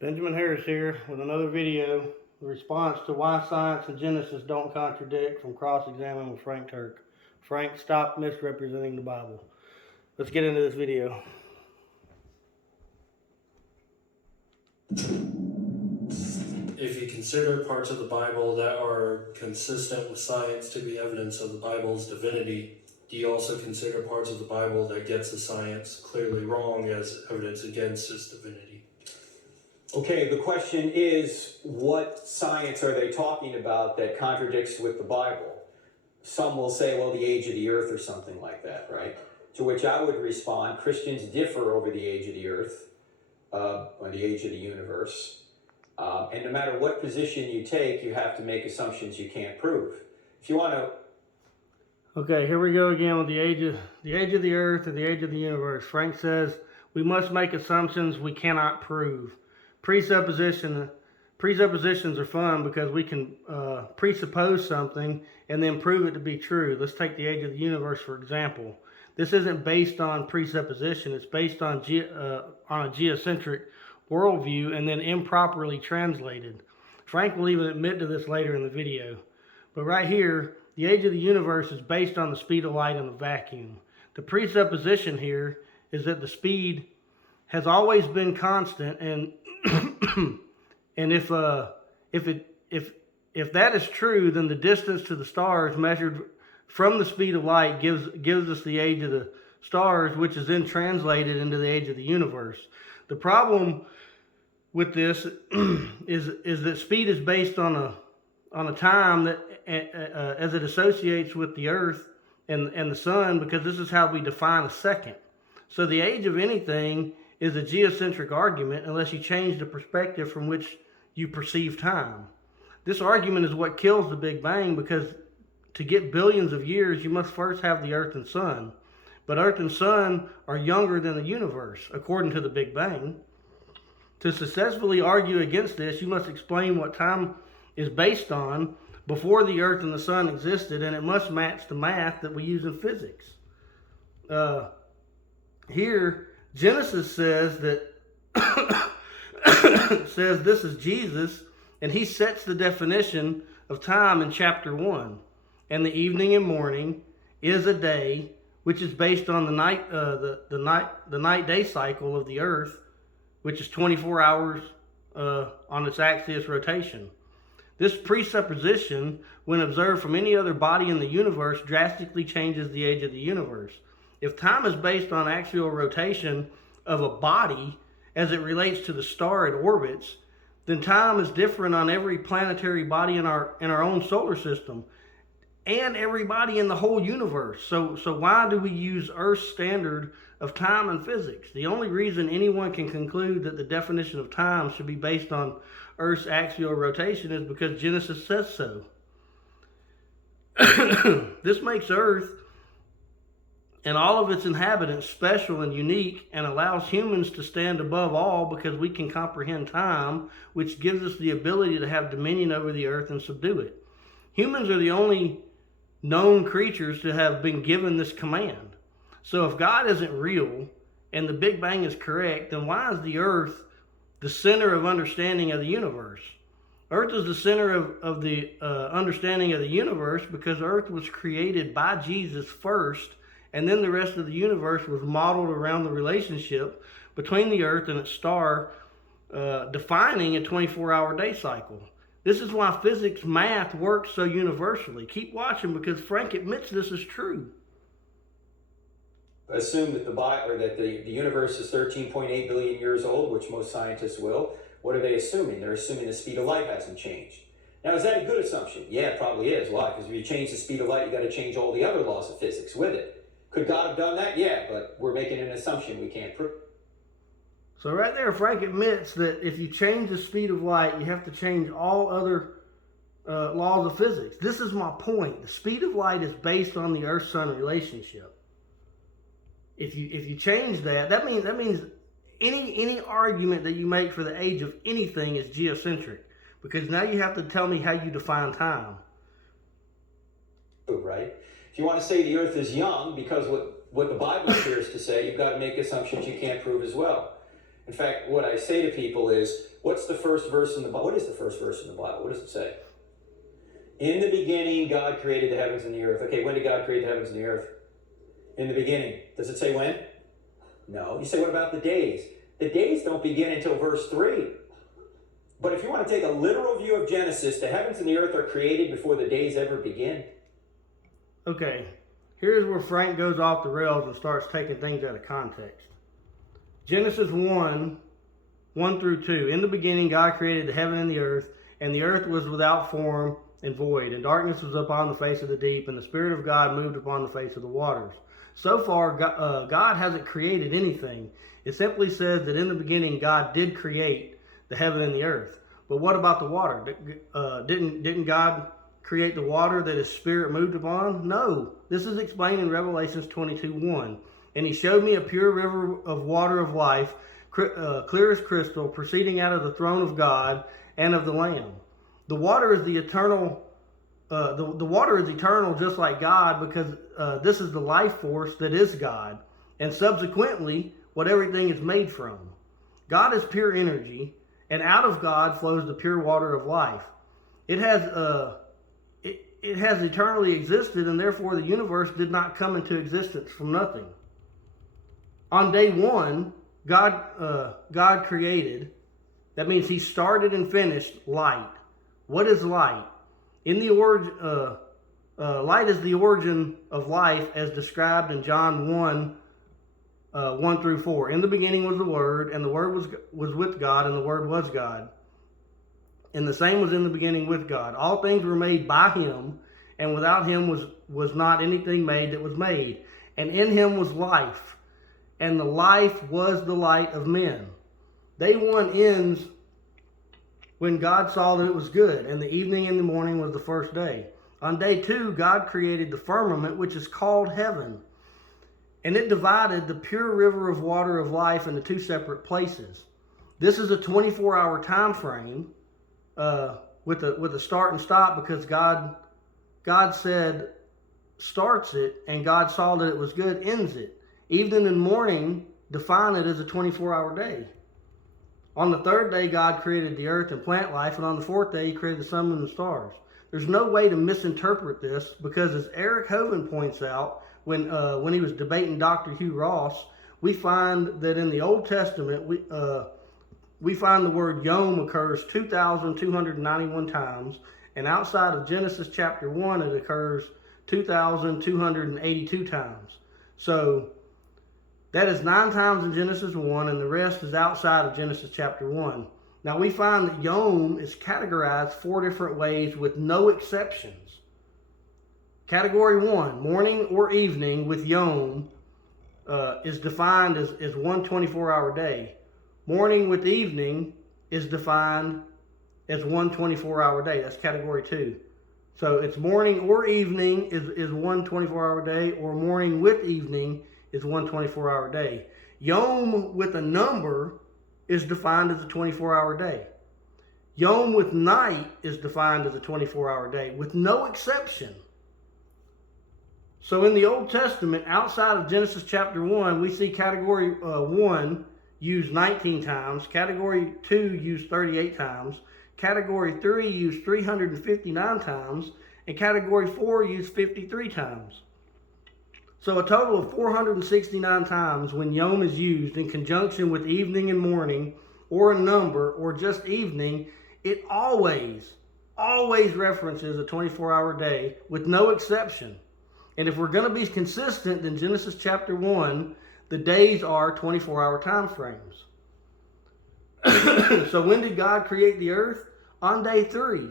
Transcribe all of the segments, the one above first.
Benjamin Harris here with another video, in response to why science and Genesis don't contradict from cross-examining with Frank Turek. Frank, stop misrepresenting the Bible. Let's get into this video. If you consider parts of the Bible that are consistent with science to be evidence of the Bible's divinity, do you also consider parts of the Bible that gets the science clearly wrong as evidence against its divinity? Okay, the question is, what science are they talking about that contradicts with the Bible? Some will say, well, the age of the earth or something like that, right? To which I would respond, Christians differ over the age of the earth, or the age of the universe. And no matter what position you take, you have to make assumptions you can't prove. If you want to... Okay, here we go again with the age of the earth or the age of the universe. Frank says we must make assumptions we cannot prove. Presuppositions are fun because we can presuppose something and then prove it to be true. Let's take the age of the universe for example. This isn't based on presupposition. It's based on a geocentric worldview and then improperly translated. Frank will even admit to this later in the video. But right here, the age of the universe is based on the speed of light in a vacuum. The presupposition here is that the speed has always been constant, and and if that is true, then the distance to the stars measured from the speed of light gives us the age of the stars, which is then translated into the age of the universe. The problem with this is that speed is based on a time that as it associates with the earth and the sun, because this is how we define a second. So the age of anything is a geocentric argument unless you change the perspective from which you perceive time. This argument is what kills the Big Bang, because to get billions of years, you must first have the earth and sun. But earth and sun are younger than the universe, according to the Big Bang. To successfully argue against this, you must explain what time is based on before the earth and the sun existed, and it must match the math that we use in physics. Here, Genesis says that says this is Jesus, and he sets the definition of time in chapter 1. And the evening and morning is a day, which is based on the night-day cycle of the earth, which is 24 hours on its axis rotation. This presupposition, when observed from any other body in the universe, drastically changes the age of the universe. If time is based on axial rotation of a body as it relates to the star it orbits, then time is different on every planetary body in our own solar system and every body in the whole universe. So why do we use Earth's standard of time and physics? The only reason anyone can conclude that the definition of time should be based on Earth's axial rotation is because Genesis says so. This makes Earth and all of its inhabitants special and unique, and allows humans to stand above all because we can comprehend time, which gives us the ability to have dominion over the earth and subdue it. Humans are the only known creatures to have been given this command. So if God isn't real and the Big Bang is correct, then why is the earth the center of understanding of the universe? Earth is the center of the understanding of the universe because Earth was created by Jesus first, and then the rest of the universe was modeled around the relationship between the earth and its star, defining a 24-hour day cycle. This is why physics math works so universally. Keep watching, because Frank admits this is true. Assume that the universe is 13.8 billion years old, which most scientists will. What are they assuming? They're assuming the speed of light hasn't changed. Now, is that a good assumption? Yeah, it probably is. Why? Because if you change the speed of light, you got to change all the other laws of physics with it. Could God have done that? Yeah, but we're making an assumption we can't prove. So right there, Frank admits that if you change the speed of light, you have to change all other laws of physics. This is my point. The speed of light is based on the Earth-Sun relationship. If you change that means any argument that you make for the age of anything is geocentric, because now you have to tell me how you define time. Right? If you want to say the earth is young, because what the Bible appears to say, you've got to make assumptions you can't prove as well. In fact, what I say to people is, what's the first verse in the Bible? What is the first verse in the Bible? What does it say? In the beginning, God created the heavens and the earth. Okay, when did God create the heavens and the earth? In the beginning. Does it say when? No. You say, what about the days? The days don't begin until verse 3. But if you want to take a literal view of Genesis, the heavens and the earth are created before the days ever begin. Okay, here's where Frank goes off the rails and starts taking things out of context. Genesis 1, 1 through 2. In the beginning, God created the heaven and the earth was without form and void, and darkness was upon the face of the deep, and the Spirit of God moved upon the face of the waters. So far, God hasn't created anything. It simply says that in the beginning, God did create the heaven and the earth. But what about the water? Didn't God create the water that His Spirit moved upon? No. This is explained in Revelations 22:1. And He showed me a pure river of water of life, clear as crystal, proceeding out of the throne of God and of the Lamb. The water is the eternal. The water is eternal, just like God, because this is the life force that is God, and subsequently, what everything is made from. God is pure energy, and out of God flows the pure water of life. It has eternally existed, and therefore the universe did not come into existence from nothing. On day one, God created. That means He started and finished light. What is light? Light is the origin of life, as described in John 1, 1 through 4. In the beginning was the Word, and the Word was with God, and the Word was God. And the same was in the beginning with God. All things were made by Him, and without Him was not anything made that was made. And in Him was life, and the life was the light of men. Day one ends when God saw that it was good, and the evening and the morning was the first day. On day two, God created the firmament, which is called heaven, and it divided the pure river of water of life into two separate places. This is a 24-hour time frame with a start and stop, because God said starts it, and God saw that it was good, ends it. Evening and morning define it as a 24-hour day. On the third day, God created the earth and plant life, and on the fourth day, He created the sun and the stars. There's no way to misinterpret this, because as Eric Hovind points out, when he was debating Dr. Hugh Ross, we find that in the Old Testament, we find the word Yom occurs 2,291 times, and outside of Genesis chapter 1, it occurs 2,282 times. So that is 9 times in Genesis 1, and the rest is outside of Genesis chapter 1. Now we find that Yom is categorized 4 different ways with no exceptions. Category 1, morning or evening with Yom, is defined as one 24-hour day. Morning with evening is defined as one 24-hour day. That's category 2. So it's morning or evening is one 24-hour day, or morning with evening is one 24-hour day. Yom with a number is defined as a 24-hour day. Yom with night is defined as a 24-hour day, with no exception. So in the Old Testament, outside of Genesis chapter 1, we see category 1 used 19 times, category 2 used 38 times, category 3 used 359 times, and category 4 used 53 times. So a total of 469 times when Yom is used in conjunction with evening and morning, or a number, or just evening, it always references a 24-hour day with no exception. And if we're going to be consistent, then Genesis chapter 1, the days are 24-hour time frames. So when did God create the earth? On day 3.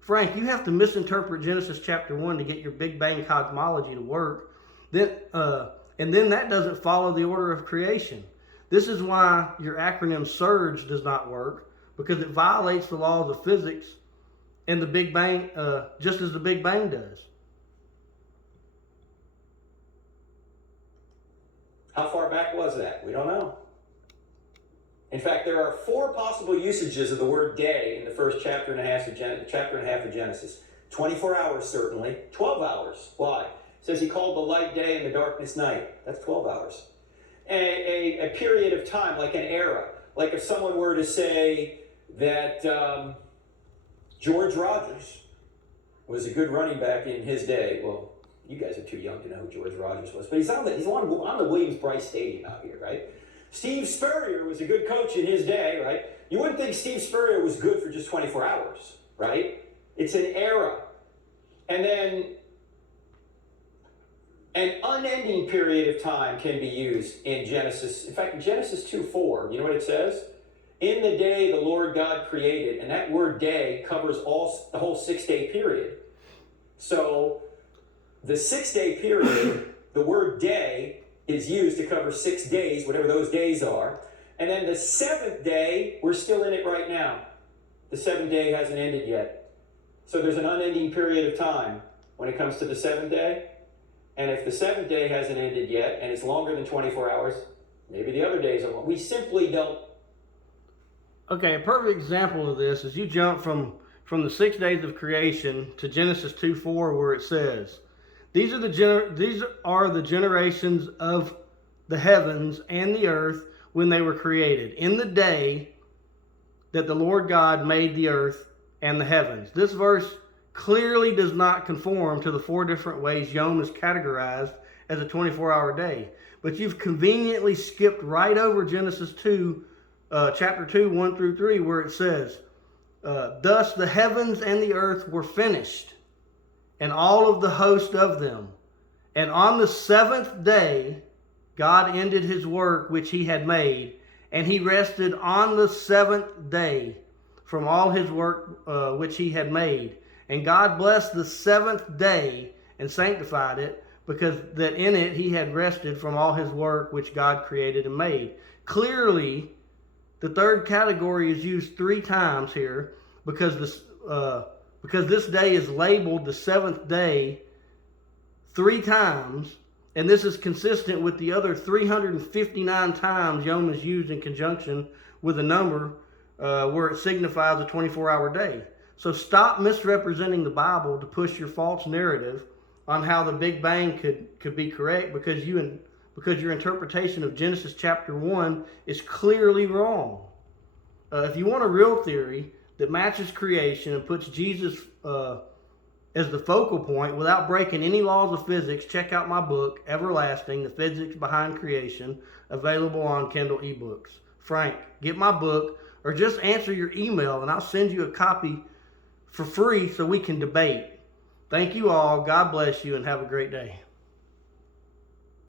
Frank, you have to misinterpret Genesis chapter 1 to get your Big Bang cosmology to work. And then that doesn't follow the order of creation. This is why your acronym SURGE does not work, because it violates the laws of physics and the Big Bang, just as the Big Bang does. How far back was that? We don't know. In fact, there are 4 possible usages of the word day in the first chapter and a half of Genesis. 24 hours, certainly. 12 hours. Why? It says He called the light day and the darkness night. That's 12 hours. A period of time, like an era. Like if someone were to say that George Rogers was a good running back in his day. Well, you guys are too young to know who George Rogers was, but he's on the Williams-Brice Stadium out here, right? Steve Spurrier was a good coach in his day, right? You wouldn't think Steve Spurrier was good for just 24 hours, right? It's an era. And then an unending period of time can be used in Genesis. In fact, in Genesis 2:4, you know what it says? In the day the Lord God created, and that word day covers the whole 6-day period. So the 6-day period, the word day is used to cover 6 days, whatever those days are. And then the 7th day, we're still in it right now. The 7th day hasn't ended yet. So there's an unending period of time when it comes to the 7th day. And if the 7th day hasn't ended yet, and it's longer than 24 hours, maybe the other days are long. We simply don't. Okay, a perfect example of this is you jump from the 6 days of creation to Genesis 2:4, where it says, these are the generations of the heavens and the earth when they were created, in the day that the Lord God made the earth and the heavens. This verse clearly does not conform to the 4 different ways Yom is categorized as a 24-hour day. But you've conveniently skipped right over Genesis 2, chapter 2, 1 through 3, where it says, thus the heavens and the earth were finished, and all of the host of them. And on the 7th day, God ended his work which he had made, and he rested on the 7th day from all his work which he had made. And God blessed the 7th day and sanctified it, because that in it he had rested from all his work which God created and made. Clearly, the third category is used 3 times here because this day is labeled the 7th day 3 times, and this is consistent with the other 359 times Yom is used in conjunction with a number where it signifies a 24-hour day. So stop misrepresenting the Bible to push your false narrative on how the Big Bang could be correct, because your interpretation of Genesis chapter 1 is clearly wrong. If you want a real theory that matches creation and puts Jesus as the focal point without breaking any laws of physics, check out my book, Everlasting, The Physics Behind Creation, available on Kindle eBooks. Frank, get my book, or just answer your email and I'll send you a copy for free so we can debate. Thank you all. God bless you and have a great day.